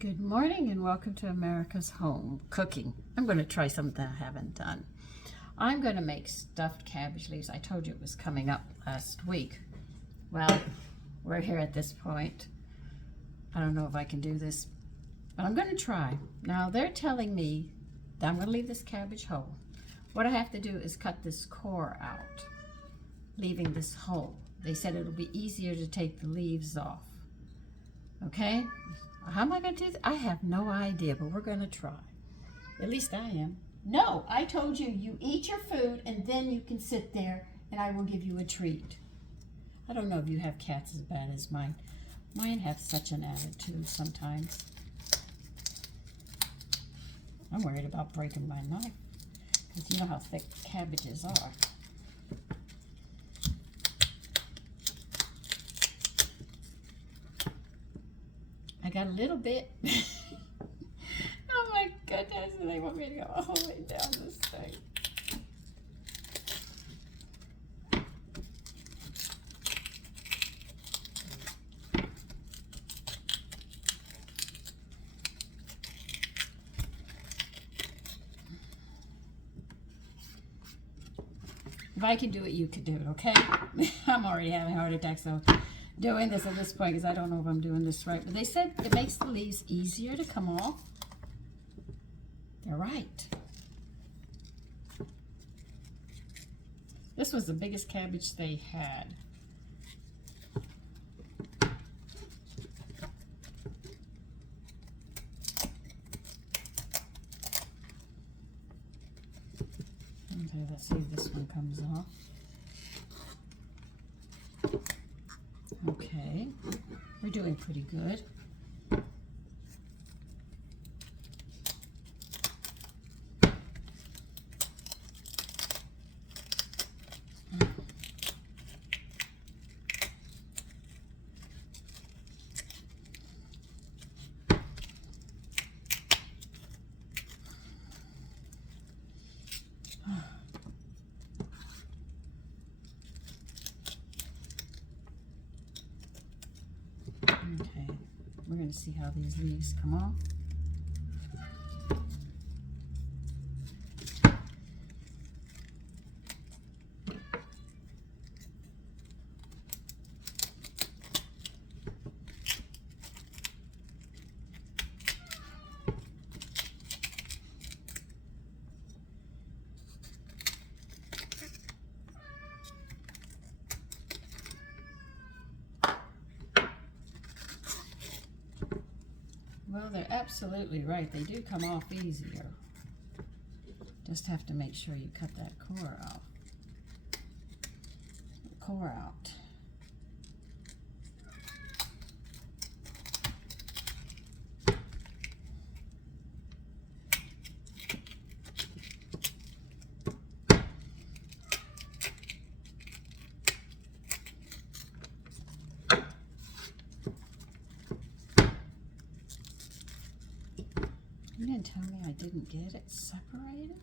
Good morning and welcome to America's Home Cooking. I'm going to try something I haven't done. I'm going to make stuffed cabbage leaves. I told you it was coming up last week. Well, we're here at this point. I don't know if I can do this, but I'm going to try. Now they're telling me that I'm going to leave this cabbage whole. What I have to do is cut this core out, leaving this whole. They said it'll be easier to take the leaves off. Okay? How am I going to do that? I have no idea, but we're going to try. At least I am. No, I told you, you eat your food and then you can sit there and I will give you a treat. I don't know if you have cats as bad as mine. Mine have such an attitude sometimes. I'm worried about breaking my knife because you know how thick cabbages are. I got a little bit. Oh my goodness, they want me to go all the way down this thing. If I can do it, you can do it, okay? I'm already having a heart attack, so doing this at this point because I don't know if I'm doing this right. But they said it makes the leaves easier to come off. They're right. This was the biggest cabbage they had. Okay, let's see if this one comes off. Okay, we're doing pretty good. Okay, we're going to see how these leaves come off. Well, they're absolutely right. They do come off easier. Just have to make sure you cut that core out. Core out. You didn't tell me I didn't get it separated?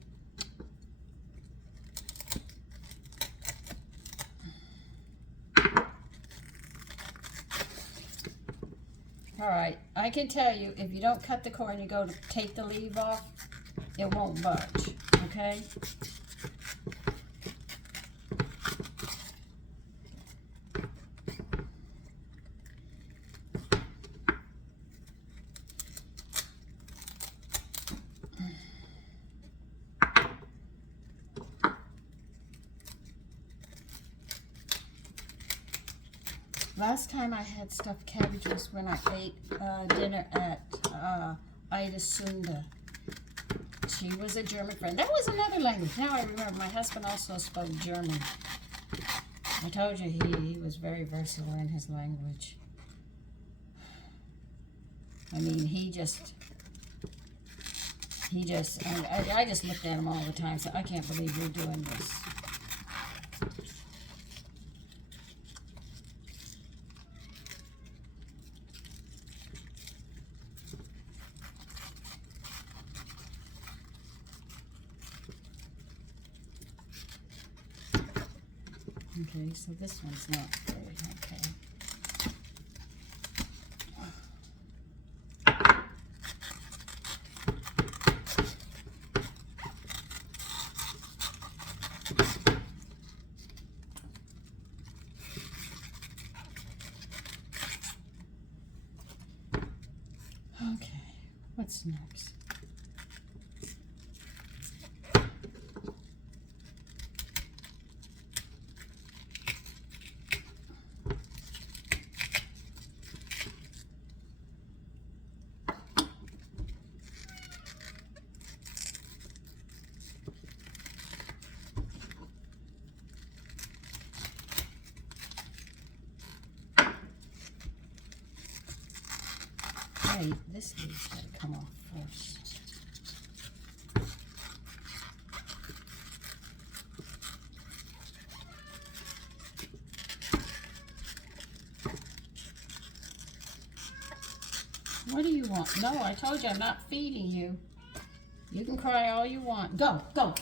All right, I can tell you, if you don't cut the core and you go to take the leaf off, it won't budge, okay? Last time I had stuffed cabbage was when I ate dinner at Ida Sunda. She was a German friend. That was another language. Now I remember my husband also spoke German. I told you he was very versatile in his language. I mean, I just looked at him all the time, so I can't believe you're doing this. Okay, so this one's not good, okay. Okay, what's next? Wait, this leave's got to come off first. What do you want? No, I told you I'm not feeding you. You can cry all you want. Go, go.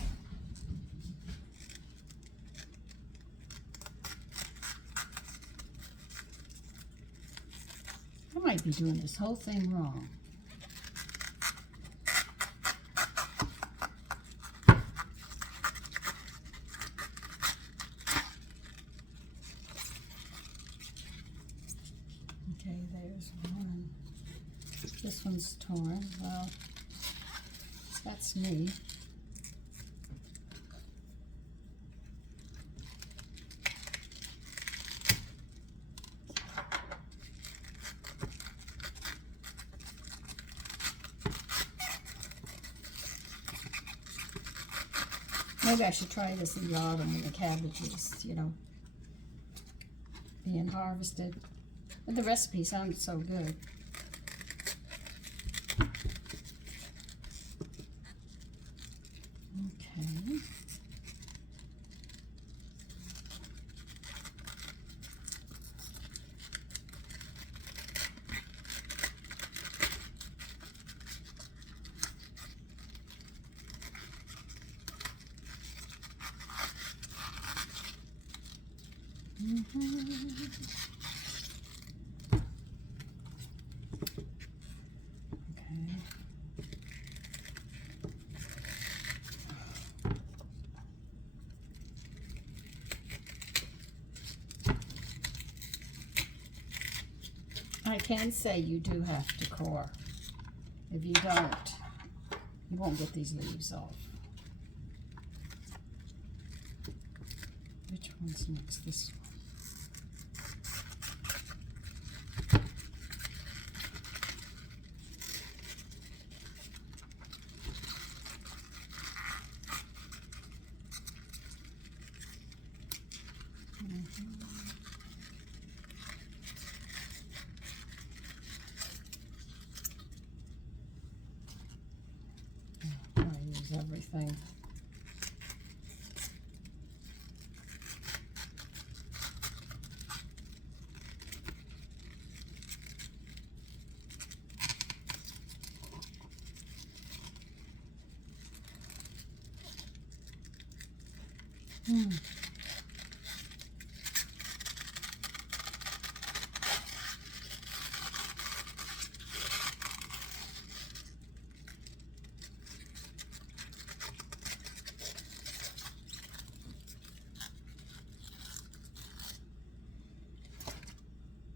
I might be doing this whole thing wrong. Okay, there's one. This one's torn. Well, that's me. Maybe I should try this in the autumn when the cabbage is, you know, being harvested. But the recipe sounded so good. Okay. I can say you do have to core. If you don't, you won't get these leaves off. Which one's next? This one. Everything.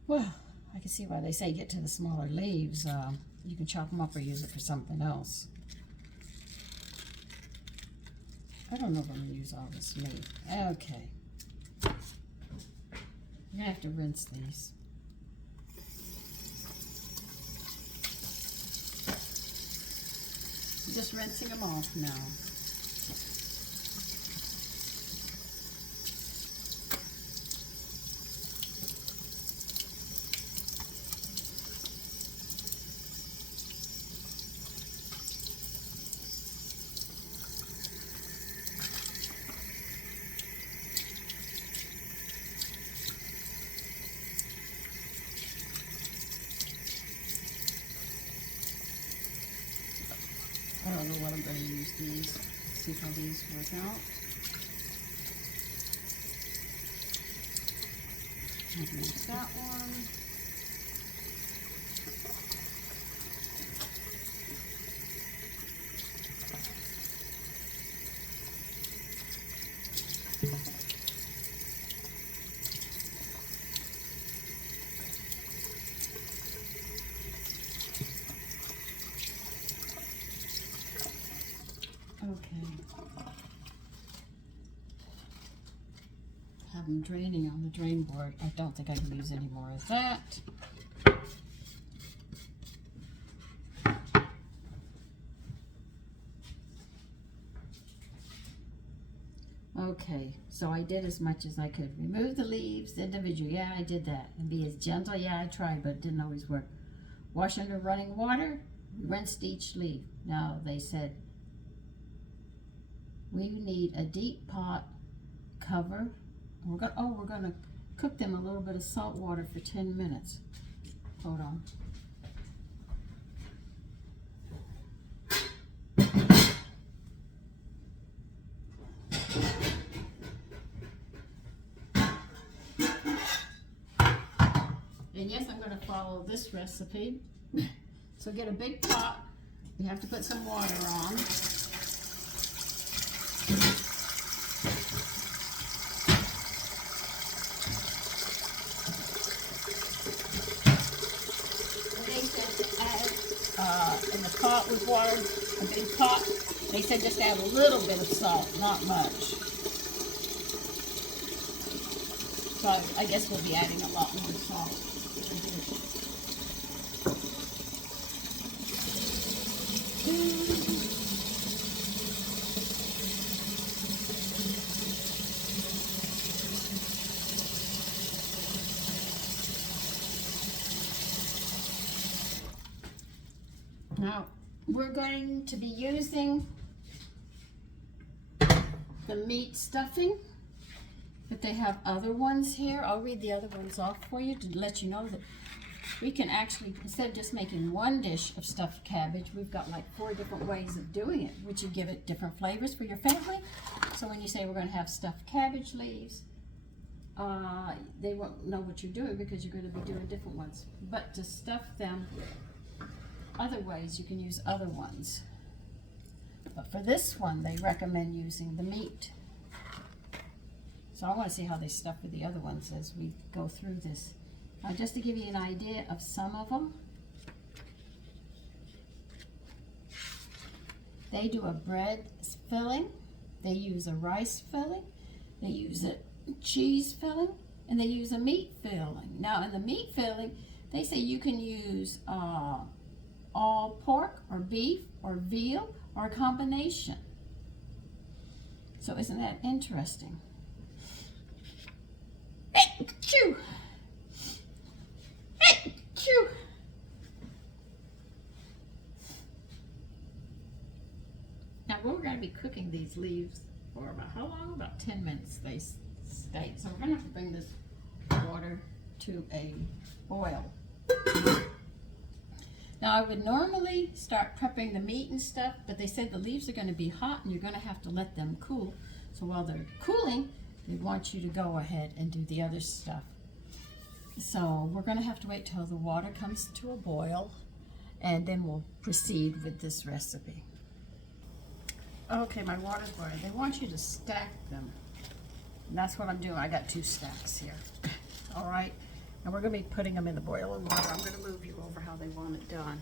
Well, I can see why they say get to the smaller leaves. You can chop them up or use it for something else. I don't know if I'm going to use all this meat. Okay. I'm going to have to rinse these. I'm just rinsing them off now. I don't know what I'm going to use these. See how these work out. I'll use that one. Okay. Have them draining on the drain board. I don't think I can use any more of that. Okay, so I did as much as I could. Remove the leaves individually. Yeah, I did that. And be as gentle. Yeah, I tried, but it didn't always work. Wash under running water. Rinsed each leaf. Now, they said, we need a deep pot cover. We're going to cook them a little bit of salt water for 10 minutes. Hold on. And yes, I'm going to follow this recipe. So get a big pot. You have to put some water on. They said to add in the pot with water, a big pot. They said just add a little bit of salt, not much. So I guess we'll be adding a lot more salt. Now, we're going to be using the meat stuffing, but they have other ones here. I'll read the other ones off for you to let you know that we can actually, instead of just making one dish of stuffed cabbage, we've got like 4 different ways of doing it, which would give it different flavors for your family. So when you say we're going to have stuffed cabbage leaves, they won't know what you're doing because you're going to be doing different ones. But to stuff them other ways, you can use other ones. But for this one, they recommend using the meat. So I want to see how they stuff with the other ones as we go through this. Now, just to give you an idea of some of them, they do a bread filling, they use a rice filling, they use a cheese filling, and they use a meat filling. Now, in the meat filling, they say you can use all pork or beef or veal or a combination. So isn't that interesting? Achoo! Achoo! Now we're going to be cooking these leaves for about how long? About 10 minutes they state. So we're going to have to bring this water to a boil. Now I would normally start prepping the meat and stuff, but they said the leaves are going to be hot and you're going to have to let them cool. So while they're cooling, they want you to go ahead and do the other stuff. So we're going to have to wait till the water comes to a boil, and then we'll proceed with this recipe. Okay, my water's boiling. They want you to stack them. And that's what I'm doing. I got 2 stacks here. All right. And we're going to be putting them in the boiling water. I'm going to move you over how they want it done.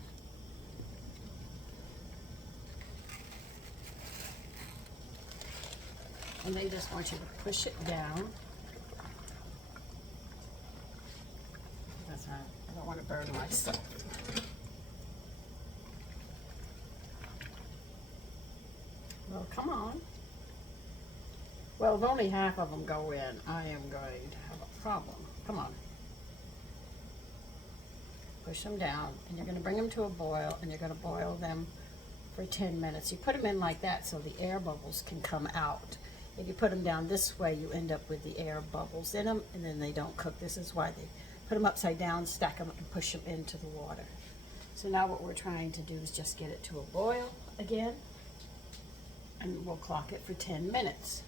And they just want you to push it down. That's right. I don't want to burn myself. Well, come on. Well, if only half of them go in, I am going to have a problem. Come on. Push them down, and you're going to bring them to a boil, and you're going to boil them for 10 minutes. You put them in like that so the air bubbles can come out. If you put them down this way, you end up with the air bubbles in them, and then they don't cook. This is why they put them upside down, stack them, and push them into the water. So now what we're trying to do is just get it to a boil again, and we'll clock it for 10 minutes.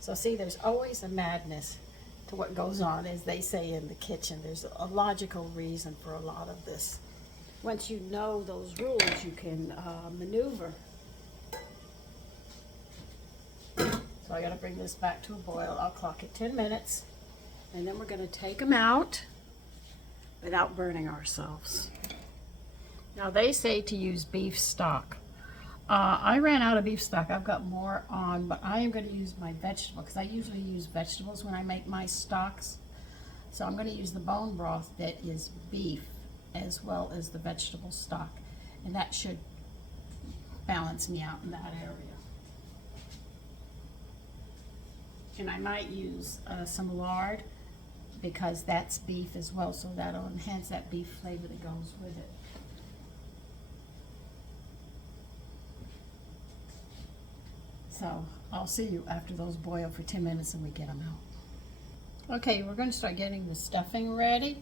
So see, there's always a madness to what goes on, as they say in the kitchen. There's a logical reason for a lot of this. Once you know those rules, you can maneuver. So I got to bring this back to a boil. I'll clock it 10 minutes, and then we're going to take them out without burning ourselves. Now they say to use beef stock. I ran out of beef stock. I've got more on, but I am going to use my vegetable because I usually use vegetables when I make my stocks. So I'm going to use the bone broth that is beef as well as the vegetable stock. And that should balance me out in that area. And I might use some lard because that's beef as well, so that'll enhance that beef flavor that goes with it. So I'll see you after those boil for 10 minutes and we get them out. Okay, we're going to start getting the stuffing ready.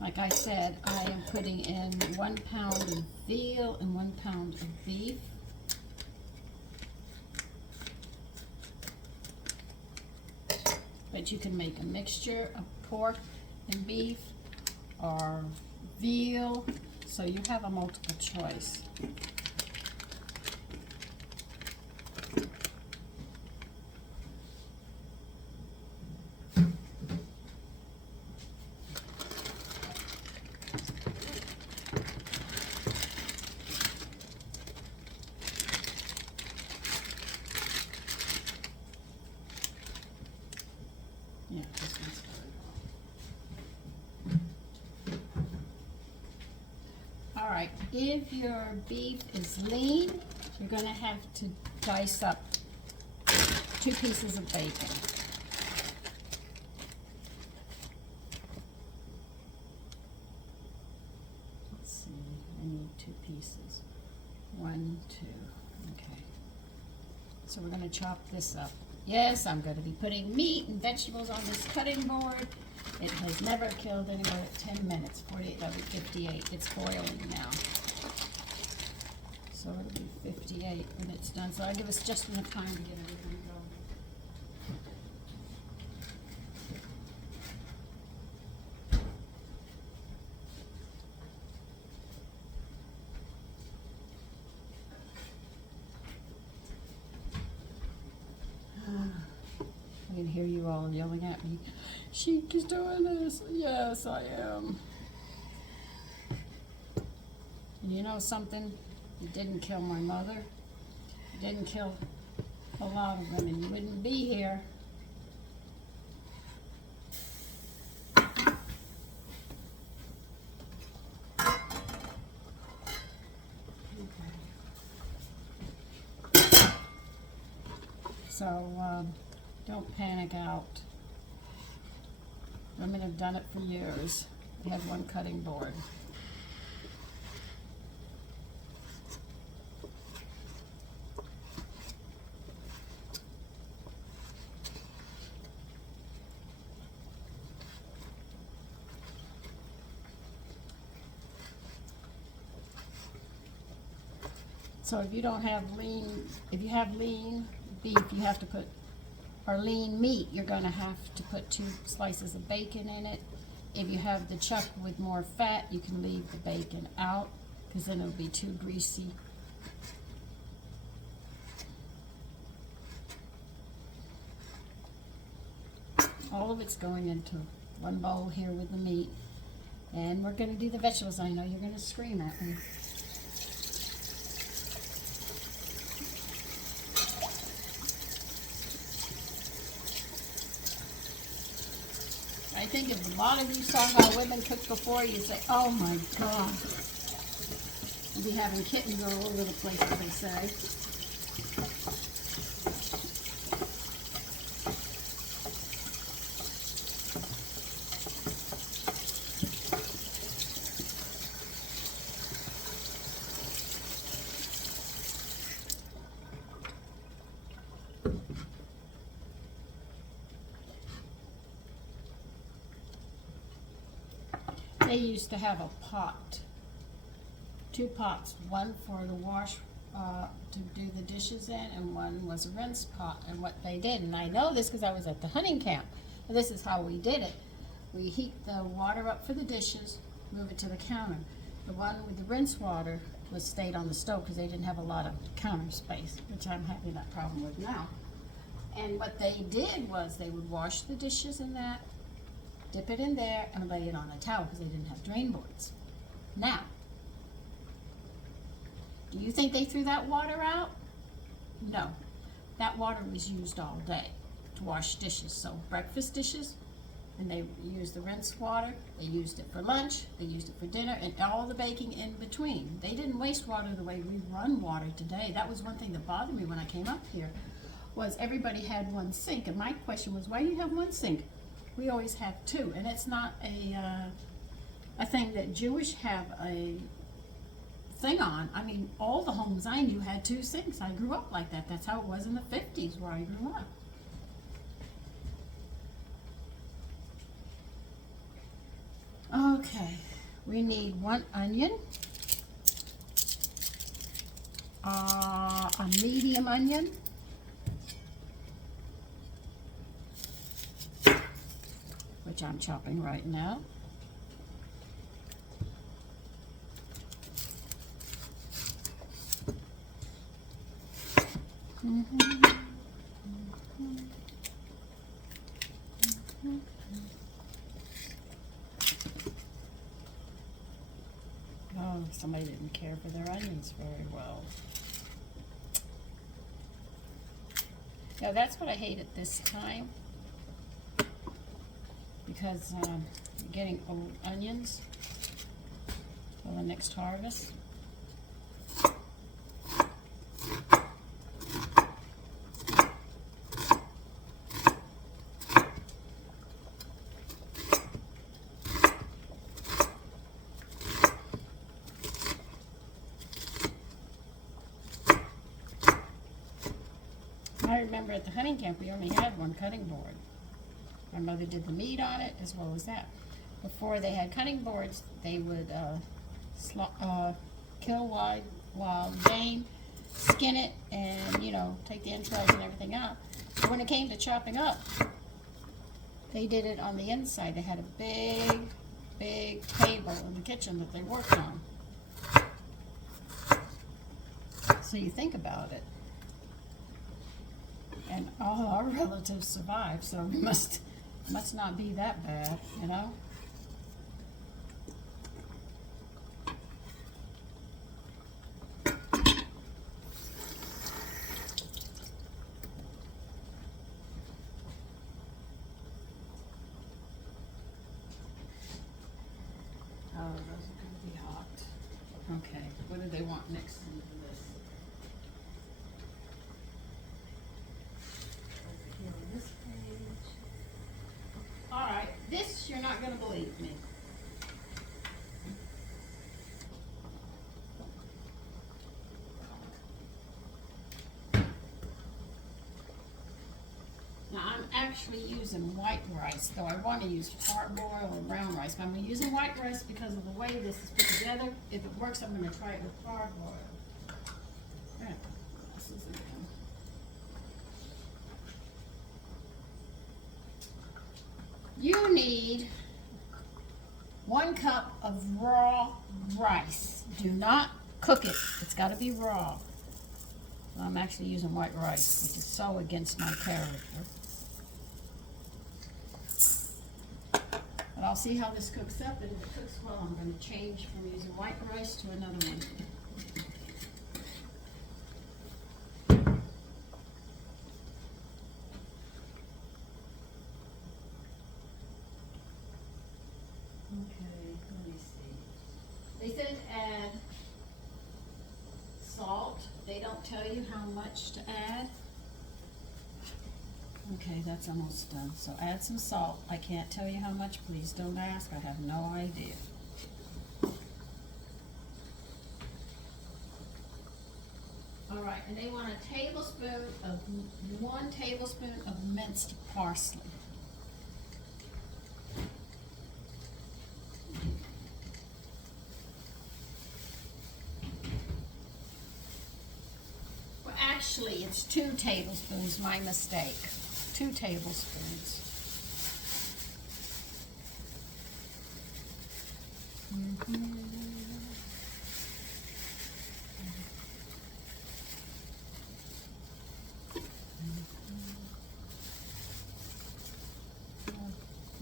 Like I said, I am putting in 1 pound of veal and 1 pound of beef. But you can make a mixture of pork and beef or veal, so you have a multiple choice. Yeah, this one's good. All right, if your beef is lean, you're going to have to dice up 2 pieces of bacon. Let's see, I need 2 pieces. 1, 2, okay. So we're going to chop this up. Yes, I'm going to be putting meat and vegetables on this cutting board. It has never killed anybody at 10 minutes, 48, that'll be 58. It's boiling now. So it'll be 58 when it's done. So I'll give us just enough time to get everything going. I can hear you all yelling at me. She is doing this. Yes, I am. And you know something? It didn't kill my mother. It didn't kill a lot of them, and you wouldn't be here. Okay. So, don't panic out. Women have done it for years. They have one cutting board. So if you don't have lean, if you have lean beef, you have to put, or lean meat, you're going to have to put 2 slices of bacon in it. If you have the chuck with more fat, you can leave the bacon out because then it'll be too greasy. All of it's going into one bowl here with the meat. And we're going to do the vegetables. I know you're going to scream at me. I think if a lot of you saw how women cook before, you'd say, oh my God. We'll be having kittens all over the place, as they say. They used to have a pot, 2 pots, one for the wash to do the dishes in, and one was a rinse pot. And what they did, and I know this because I was at the hunting camp, and this is how we did it. We heat the water up for the dishes, move it to the counter. The one with the rinse water was stayed on the stove because they didn't have a lot of counter space, which I'm having that problem with now. And what they did was they would wash the dishes in that, dip it in there, and lay it on a towel because they didn't have drain boards. Now, do you think they threw that water out? No. That water was used all day to wash dishes. So breakfast dishes, and they used the rinse water, they used it for lunch, they used it for dinner, and all the baking in between. They didn't waste water the way we run water today. That was one thing that bothered me when I came up here, was everybody had one sink, and my question was, why do you have one sink? We always have two, and it's not a thing that Jewish have a thing on. I mean, all the homes I knew had two sinks. I grew up like that. That's how it was in the 50s where I grew up. Okay, we need 1 onion, a medium onion, which I'm chopping right now. Oh, somebody didn't care for their onions very well. Now that's what I hate at this time, because you're getting old onions for the next harvest. I remember at the hunting camp we only had one cutting board. My mother did the meat on it as well as that. Before they had cutting boards, they would kill wild game, skin it, and take the entrails and everything out. But when it came to chopping up, they did it on the inside. They had a big table in the kitchen that they worked on. So you think about it. And all our relatives survived, so it must not be that bad, Oh, those are going to be hot. Okay, what do they want next into this? This page. All right, this you're not going to believe me. Now I'm actually using white rice, though I want to use parboiled or brown rice, but I'm using white rice because of the way this is put together. If it works, I'm going to try it with parboiled. Yeah, this is it. You need 1 cup of raw rice. Do not cook it. It's got to be raw. So I'm actually using white rice, which is so against my character. But I'll see how this cooks up, and if it cooks well, I'm going to change from using white rice to another one. Okay, let me see. They said add salt. They don't tell you how much to add. Okay, that's almost done. So add some salt. I can't tell you how much. Please don't ask. I have no idea. All right, and they want one tablespoon of minced parsley. Actually, it's 2 tablespoons, my mistake. 2 tablespoons.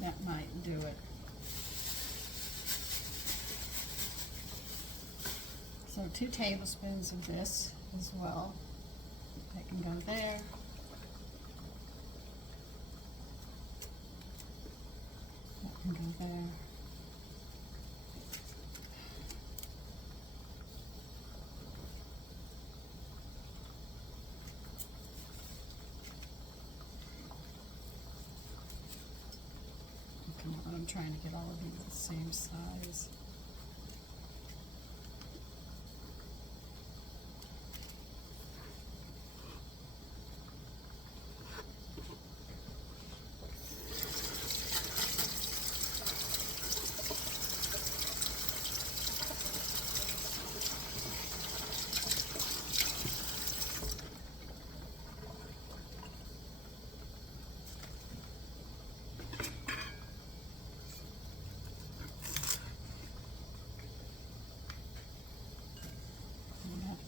That might do it. So 2 tablespoons of this as well. That can go there. That can go there. I'm trying to get all of these the same size.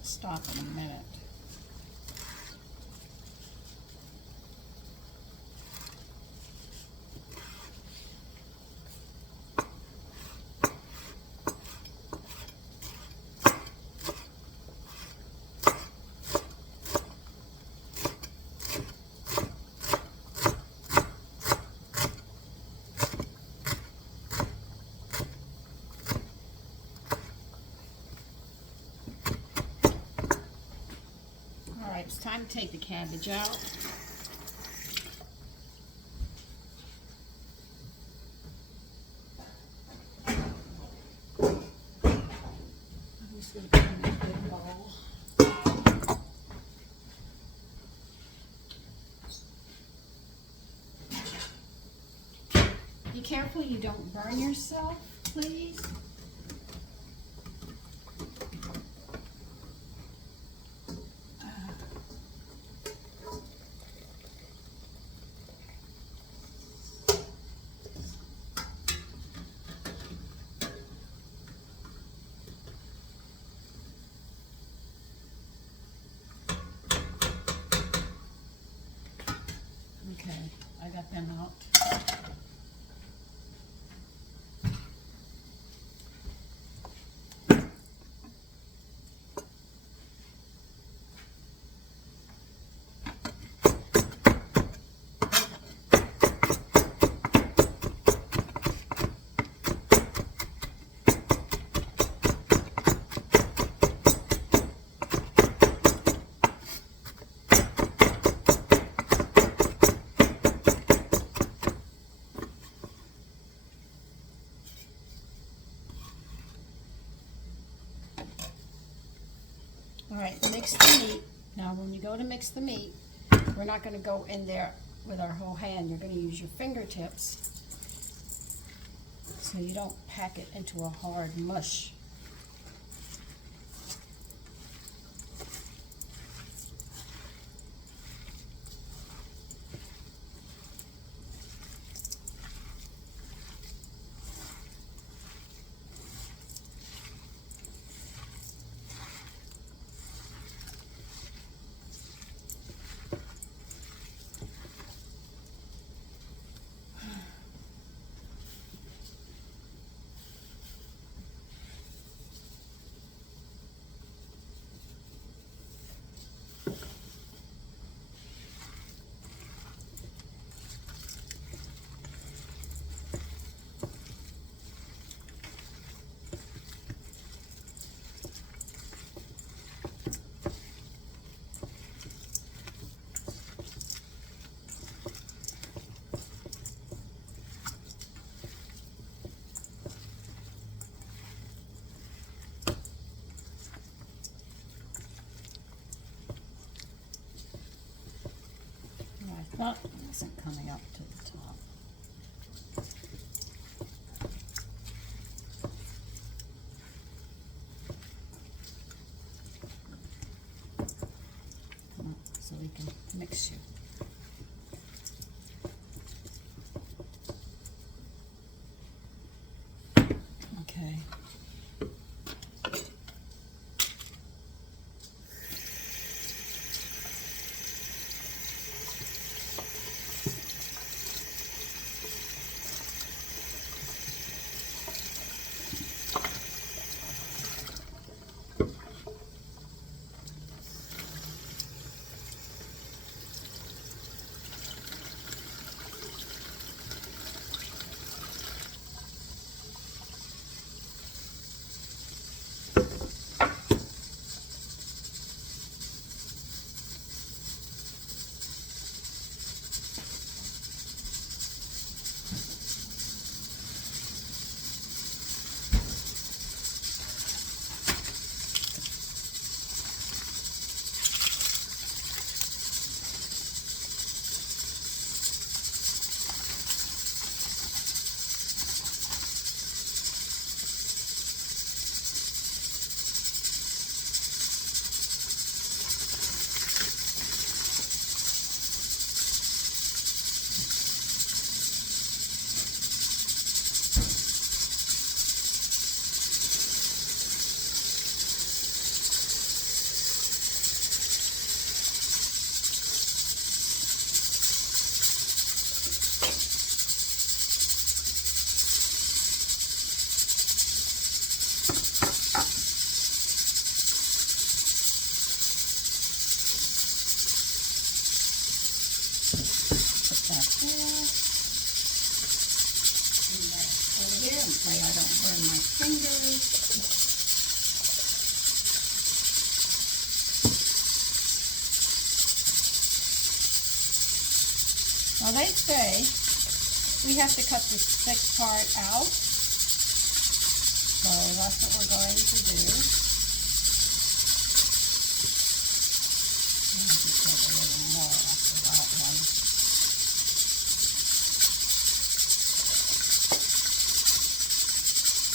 Stop in a minute. It's time to take the cabbage out. I'm just going to put it in a big bowl. Be careful you don't burn yourself, please. Okay, I got them out. All right, mix the meat. Now when you go to mix the meat, we're not going to go in there with our whole hand. You're going to use your fingertips so you don't pack it into a hard mush. That isn't coming up to the top. So we can mix you. Okay. over here and pray I don't burn my fingers. Well, they say we have to cut the thick part out, so that's what we're going to do. I have to take a little more after that one.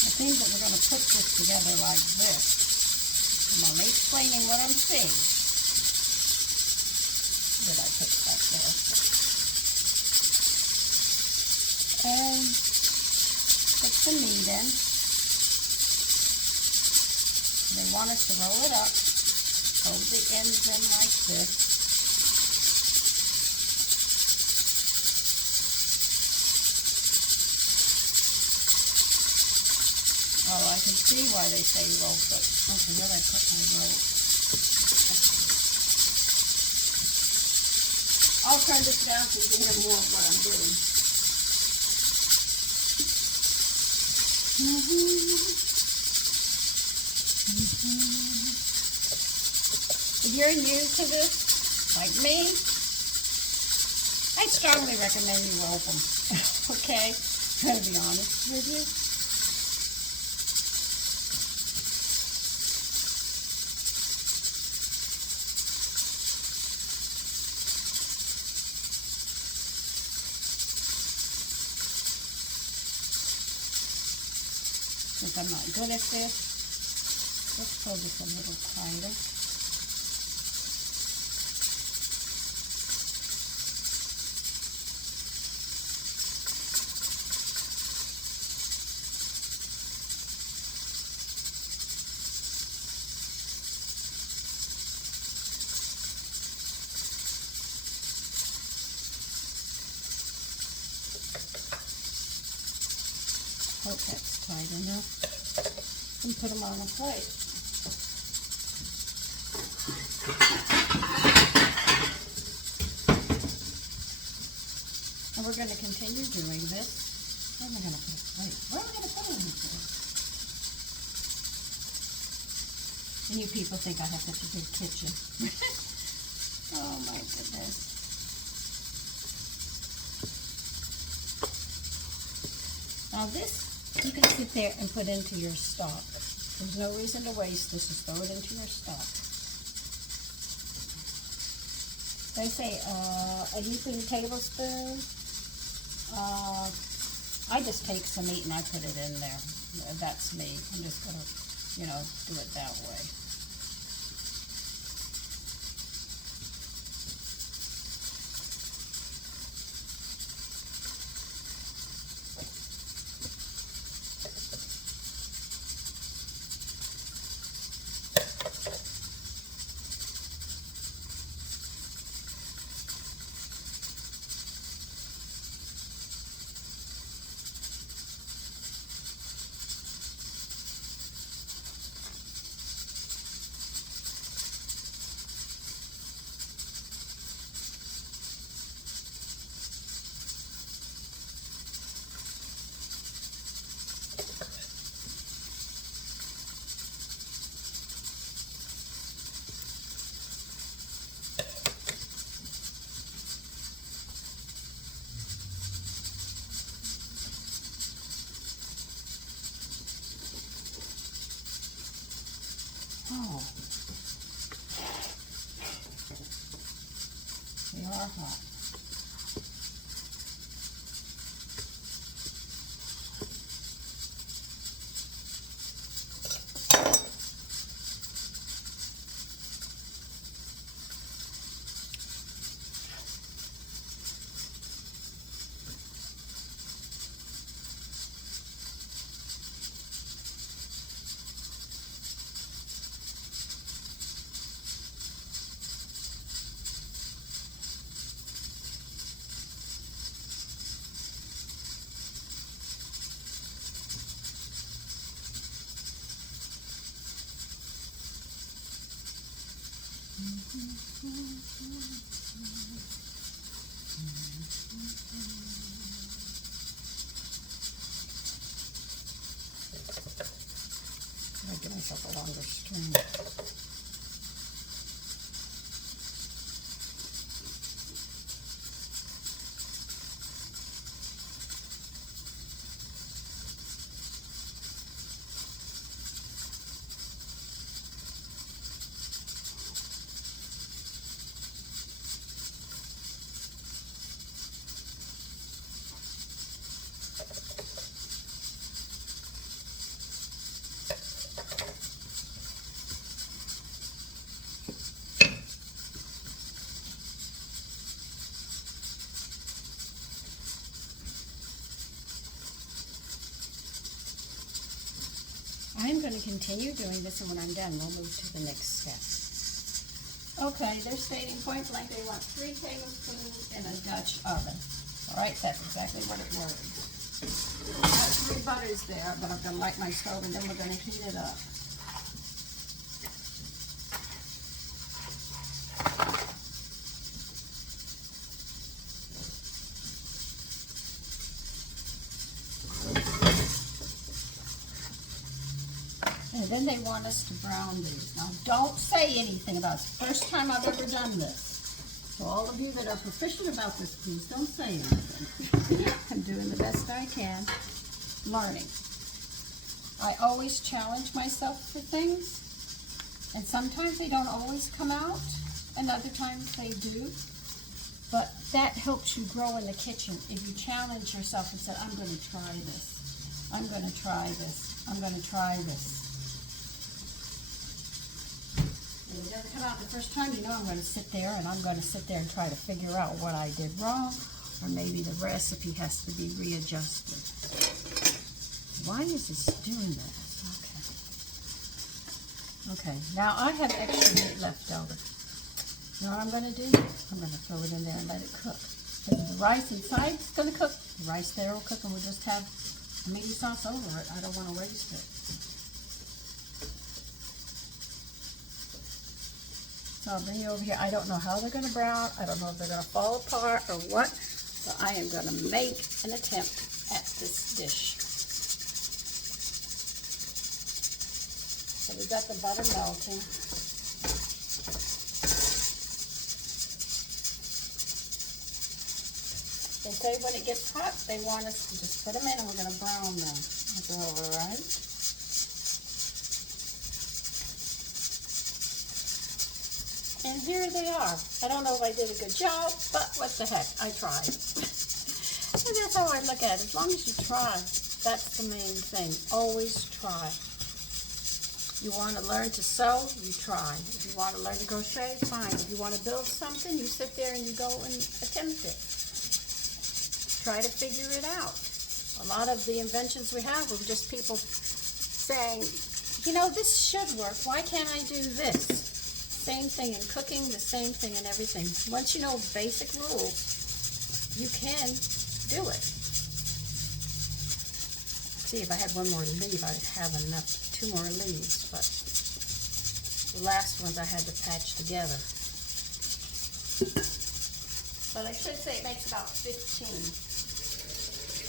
I think that we're going to put this together like this. I'm only explaining what I'm seeing. Did I put that there? And put the meat in. They want us to roll it up, hold the ends in like this. Oh, I can see why they say roll, but okay, where did I put my roll? I'll turn this down so you can hear more of what I'm doing. If you're new to this, like me, I strongly recommend you roll them. Okay? I'm going to be honest with you. Since I'm not good at this, let's pull this a little tighter. Hope that's tight enough. And put them on a plate. And we're going to continue doing this. Where am I going to put a plate? Where am I going to put it for? And you people think I have such a big kitchen. Oh my goodness. Now this, you can sit there and put into your stock. There's no reason to waste this. Just throw it into your stock. They say a heaping tablespoon. I just take some meat and I put it in there. That's me. I'm just going to, you know, do it that way. Oh, they are hot. myself a longer string. I'm going to continue doing this, and when I'm done, we'll move to the next step. Okay, they're stating point blank they want 3 tablespoons in a Dutch oven. All right, that's exactly what it was. I have 3 butters there, but I'm going to light my stove, and then we're going to heat it up. And then they want us to brown these. Now, don't say anything about it. It's the first time I've ever done this. So all of you that are proficient about this, please don't say anything. I'm doing the best I can, learning. I always challenge myself for things, and sometimes they don't always come out, and other times they do. But that helps you grow in the kitchen if you challenge yourself and say, I'm going to try this. I'm going to try this. I'm going to try this. If it doesn't come out the first time, you know I'm going to sit there and and try to figure out what I did wrong, or maybe the recipe has to be readjusted. Why is this doing this? Okay, now I have extra meat left over. You know what I'm going to do? I'm going to throw it in there and let it cook. Because the rice inside is going to cook. The rice there will cook, and we'll just have meaty sauce over it. I don't want to waste it. So I'll bring you over here. I don't know how they're going to brown. I don't know if they're going to fall apart or what. But I am going to make an attempt at this dish. So we've got the butter melting. They say when it gets hot, they want us to just put them in and we're going to brown them. That's all right. And here they are. I don't know if I did a good job, but what the heck, I tried. And that's how I look at it. As long as you try, that's the main thing. Always try. You want to learn to sew, you try. If you want to learn to crochet, fine. If you want to build something, you sit there and you go and attempt it. Try to figure it out. A lot of the inventions we have are just people saying, you know, this should work. Why can't I do this? Same thing in cooking, the same thing in everything. Once you know basic rules, you can do it. See, if I had one more leaf, I'd have enough, 2 more leaves, but the last ones I had to patch together. But I should say it makes about 15.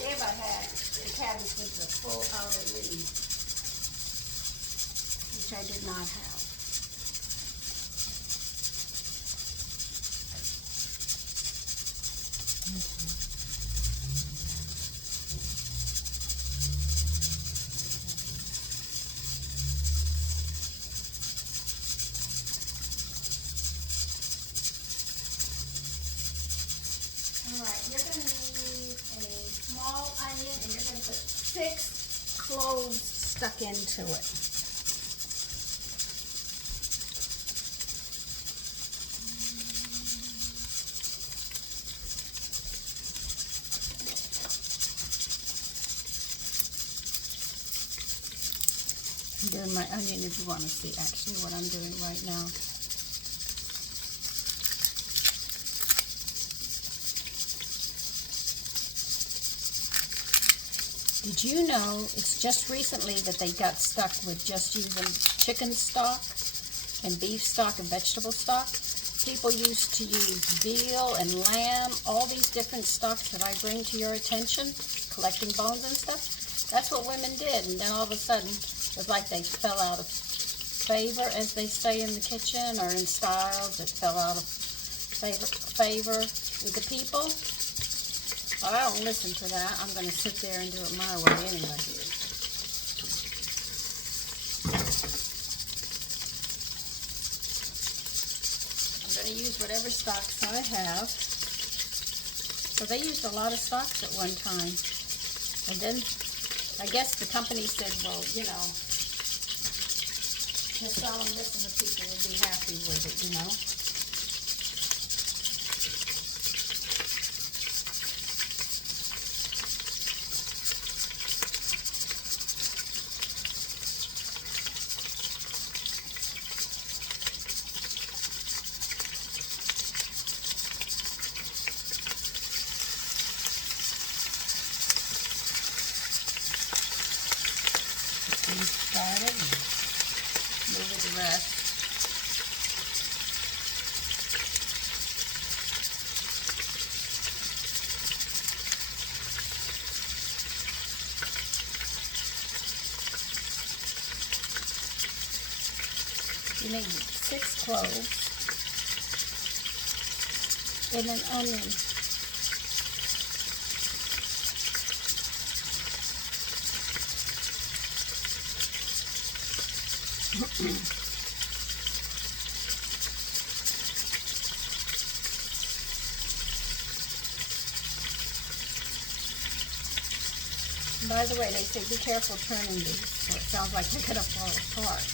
If I had the cabbage with the full outer leaf, which I did not have. Alright, you're going to need a small onion and you're going to put 6 cloves stuck into it. I'm doing my onion if you want to see actually what I'm doing right now. Did you know it's just recently that they got stuck with just using chicken stock and beef stock and vegetable stock? People used to use veal and lamb, all these different stocks that I bring to your attention, collecting bones and stuff. That's what women did, and then all of a sudden was like they fell out of favor, as they say in the kitchen, or in styles that fell out of favor with the people. But I don't listen to that. I'm going to sit there and do it my way anyway. I'm going to use whatever stocks I have. So they used a lot of stocks at one time. And then I guess the company said, well, you know, just sell them this and the people would be happy with it, you know. Started and move the rest. You need 6 cloves and an onion. By the way, they say be careful turning these, so it sounds like they're going to fall apart.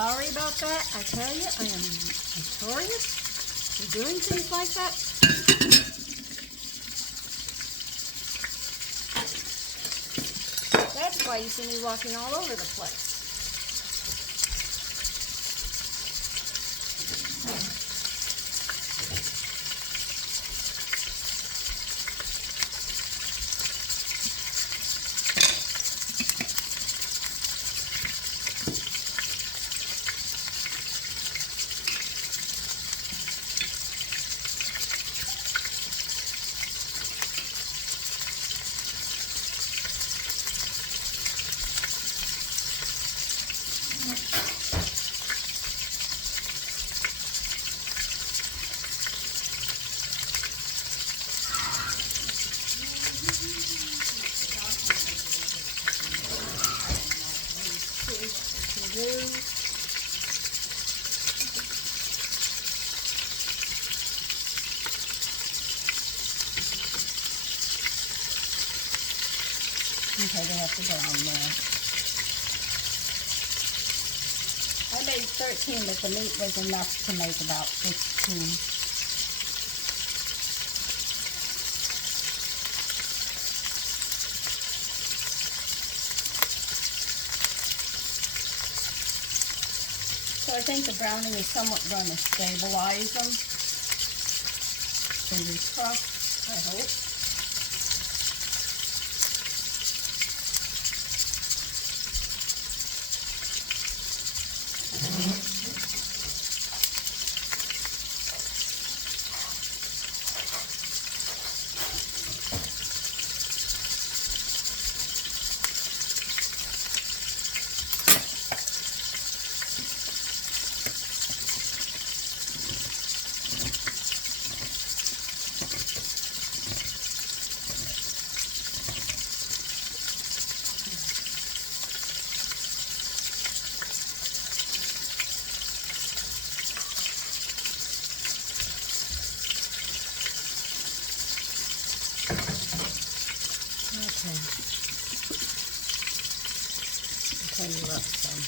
Sorry about that. I tell you, I am notorious for doing things like that. That's why you see me walking all over the place. Okay, they have to go on there. I made 13, but the meat was enough to make about 15. So I think the browning is somewhat going to stabilize them. Fingers crossed, I hope. clean you up some.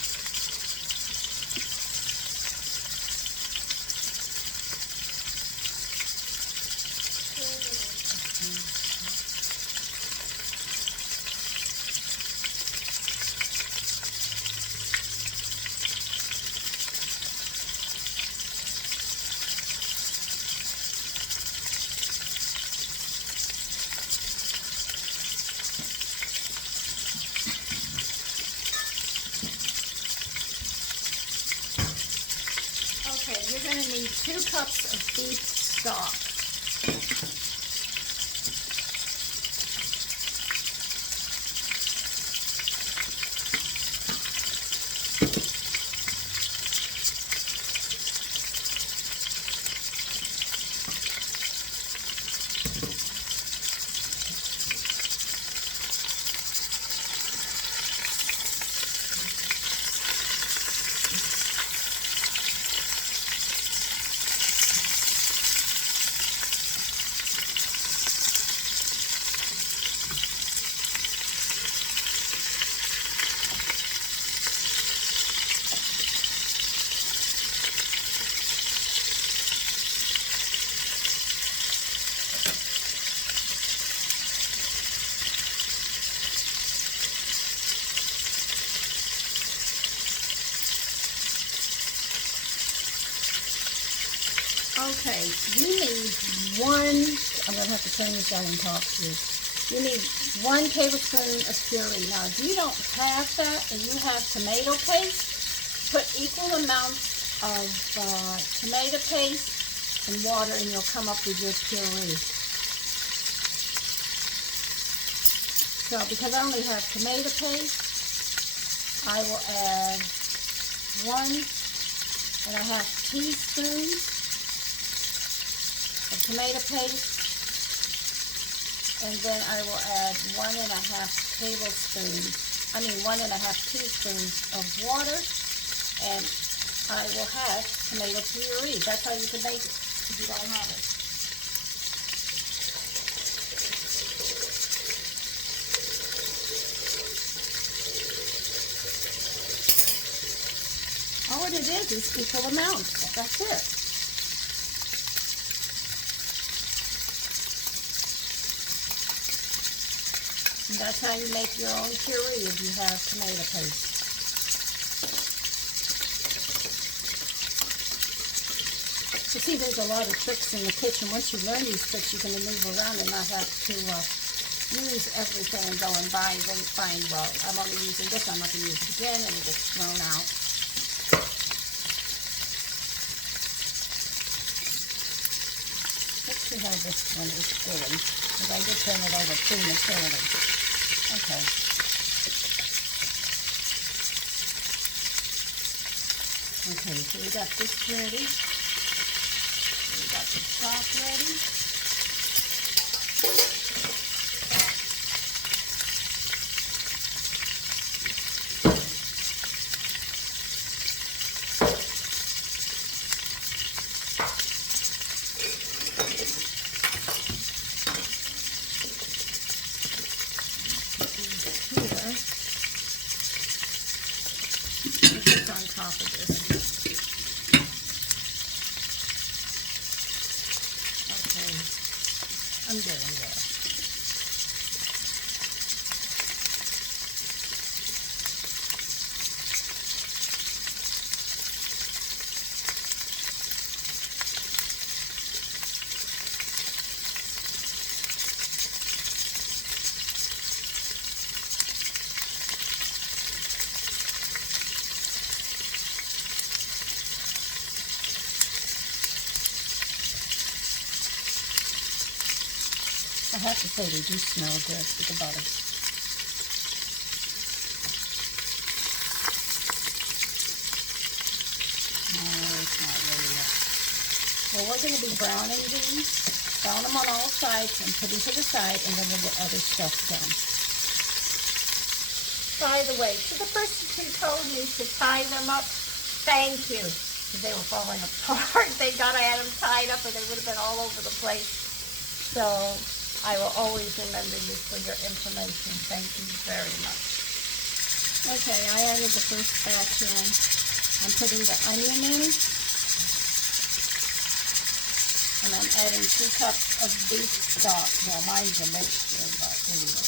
Okay, you're going to need 2 cups of beef stock. Okay, you need I'm going to have to turn this down and talk to you. You need 1 tablespoon of puree. Now, if you don't have that and you have tomato paste, put equal amounts of tomato paste and water and you'll come up with your puree. So, because I only have tomato paste, I will add 1.5 teaspoons of tomato paste, and then I will add 1.5 teaspoons of water, and I will have tomato puree. That's how you can make it if you don't have it. All it is equal amounts. That's it. And that's how you make your own puree if you have tomato paste. You see, there's a lot of tricks in the kitchen. Once you learn these tricks, you can maneuver around and not have to use everything and go and buy. Then find, well, I'm only using this, I'm not going to use it again, and it gets thrown out. Let's see how this one is doing, because I did turn it over prematurely. Okay. Okay, so we got this ready. We got the stock ready. On top of this. Okay, I'm getting there. I have to say they do smell good with the butter. No, it's not ready yet. Well, we're going to be browning these. Brown them on all sides and put them to the side, and then we'll get other stuff done. By the way, to the person who told you to tie them up, thank you. Because they were falling apart. Thank God I had them tied up or they would have been all over the place. So I will always remember you for your information. Thank you very much. Okay, I added the first batch in. I'm putting the onion in, and I'm adding 2 cups of beef stock. Well, mine's a mixture, but anyway.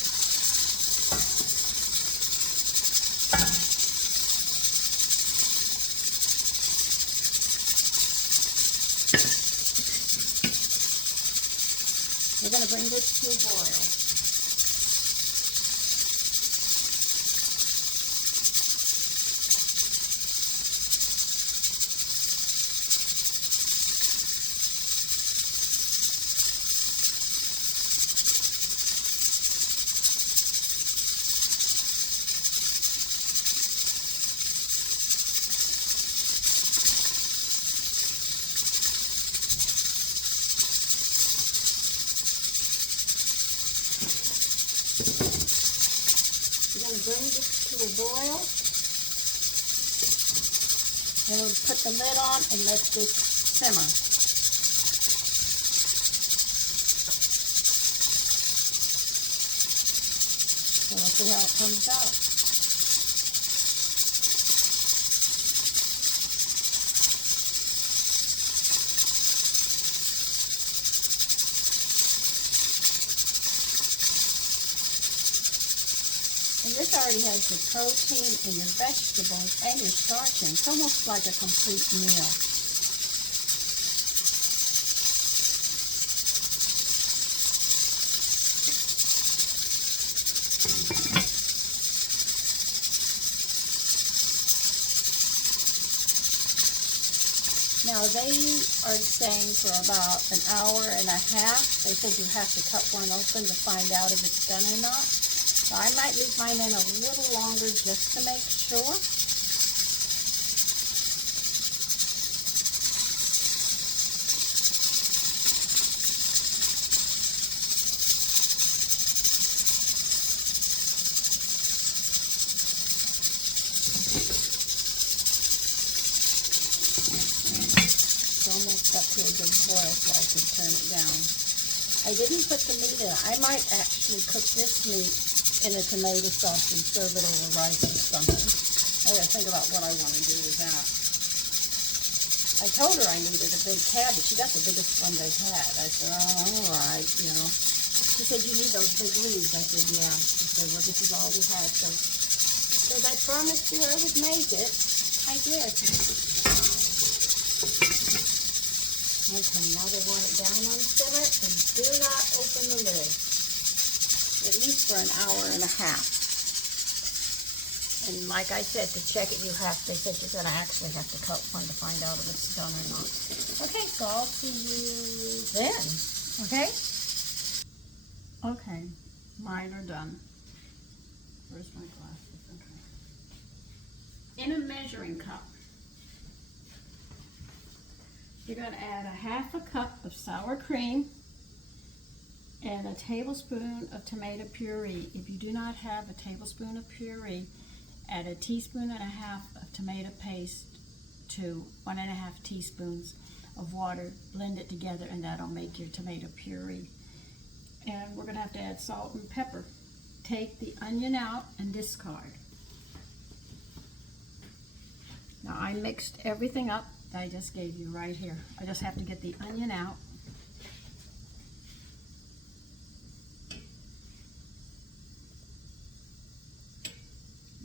We're going to bring this to a boil. We're going to bring this to a boil, and we'll put the lid on and let this simmer. So we'll see how it comes out. And this already has the protein and your vegetables and your starch in. It's almost like a complete meal. Now they are saying for about an hour and a half. They said you have to cut one open to find out if it's done or not. So I might leave mine in a little longer just to make sure. It's almost got to a good boil so I can turn it down. I didn't put the meat in. I might actually cook this meat in a tomato sauce and serve it over rice or something. I gotta think about what I want to do with that. I told her I needed a big cabbage. She got the biggest one they've had. I said, oh, all right, you know. She said, you need those big leaves. I said, yeah. She said, well, this is all we had. So I promised you I would make it. I did. Okay, now they want it down on simmer, and do not open the lid. At least for an hour and a half. And like I said, to check it, they said you're going to actually have to cut one to find out if it's done or not. Okay, so I'll see you then. Okay? Okay, mine are done. Where's my glasses? Okay. In a measuring cup, you're going to add a 1/2 cup of sour cream and a tablespoon of tomato puree. If you do not have a tablespoon of puree, add 1.5 teaspoons of tomato paste to 1.5 teaspoons of water. Blend it together and that'll make your tomato puree. And we're going to have to add salt and pepper. Take the onion out and discard. Now I mixed everything up that I just gave you right here. I just have to get the onion out.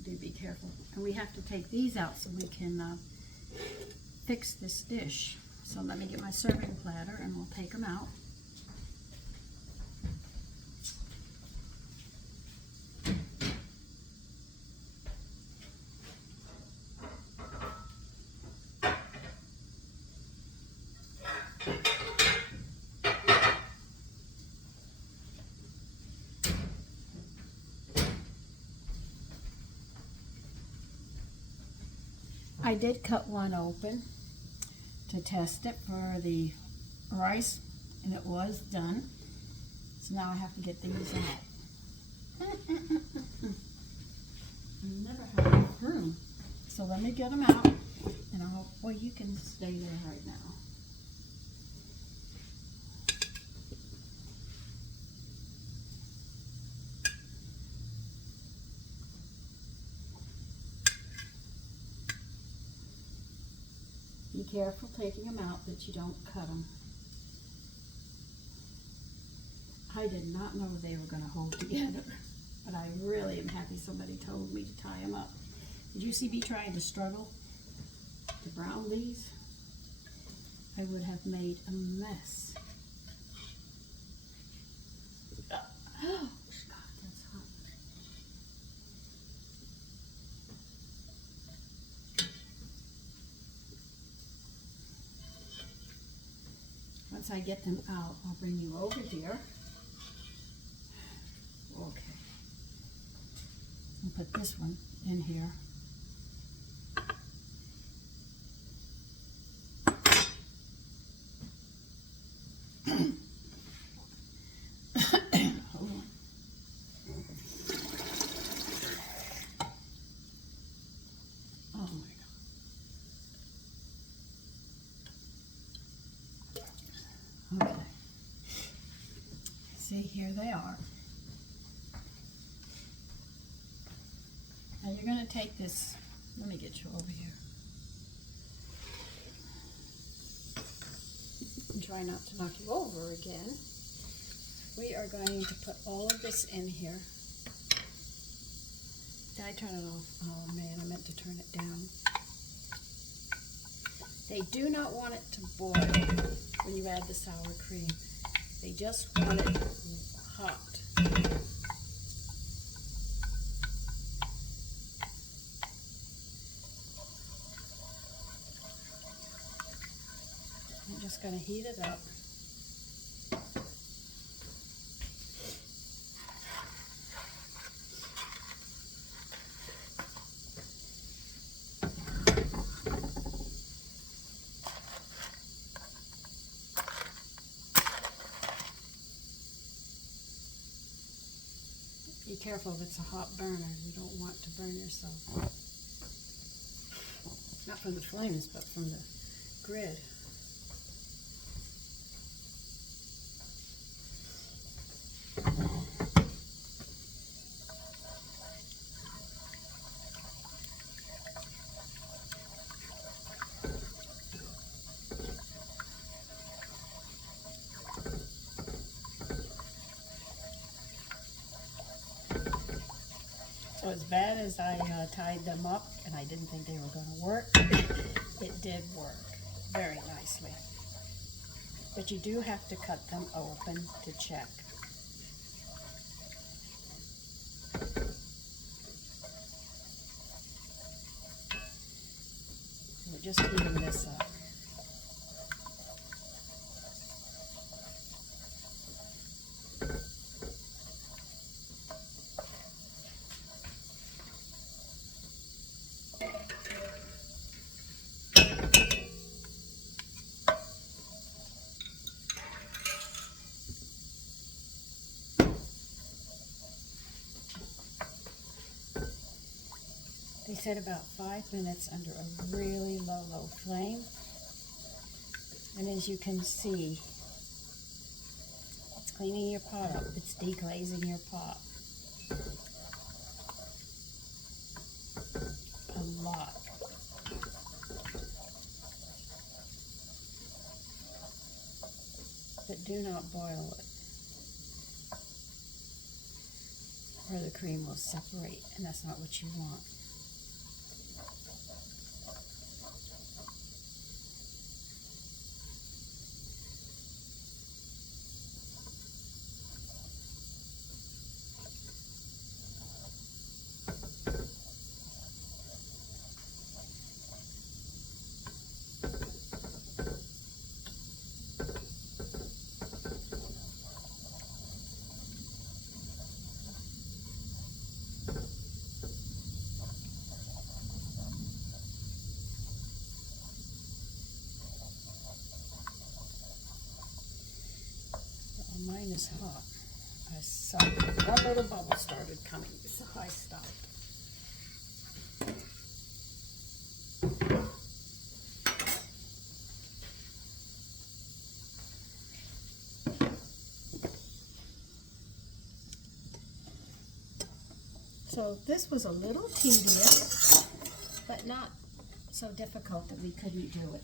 Do be careful. And we have to take these out so we can fix this dish. So let me get my serving platter and we'll take them out. I did cut one open to test it for the rice, and it was done. So now I have to get these out. I never have enough room. So let me get them out, and well, you can stay there right now. Be careful taking them out that you don't cut them. I did not know they were going to hold together, but I really am happy somebody told me to tie them up. Did you see me trying to struggle to brown these? I would have made a mess. Oh, God, that's hot. Once I get them out, I'll bring you over here. Okay. And put this one in here. Okay. See, here they are. Now you're going to take this, let me get you over here. And try not to knock you over again. We are going to put all of this in here. Did I turn it off? Oh man, I meant to turn it down. They do not want it to boil when you add the sour cream. They just want it hot. I'm just going to heat it up. Be careful if it's a hot burner. You don't want to burn yourself. Not from the flames, but from the grid. So as bad as I tied them up, and I didn't think they were going to work, it did work very nicely. But you do have to cut them open to check. We're just heating this up. They said about 5 minutes under a really low flame. And as you can see, it's cleaning your pot up. It's deglazing your pot. A lot. But do not boil it, or the cream will separate, and that's not what you want. Mine is hot. I saw one little bubble started coming, so I stopped. So this was a little tedious, but not so difficult that we couldn't do it.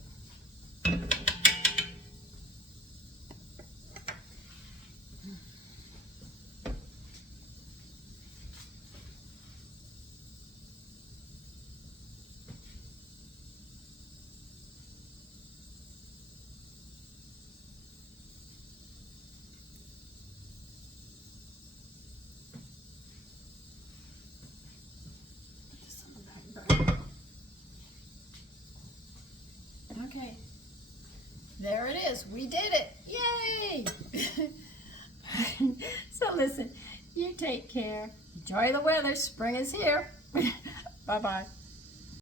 Okay, there it is. We did it. Yay! So listen, you take care. Enjoy the weather. Spring is here. Bye-bye.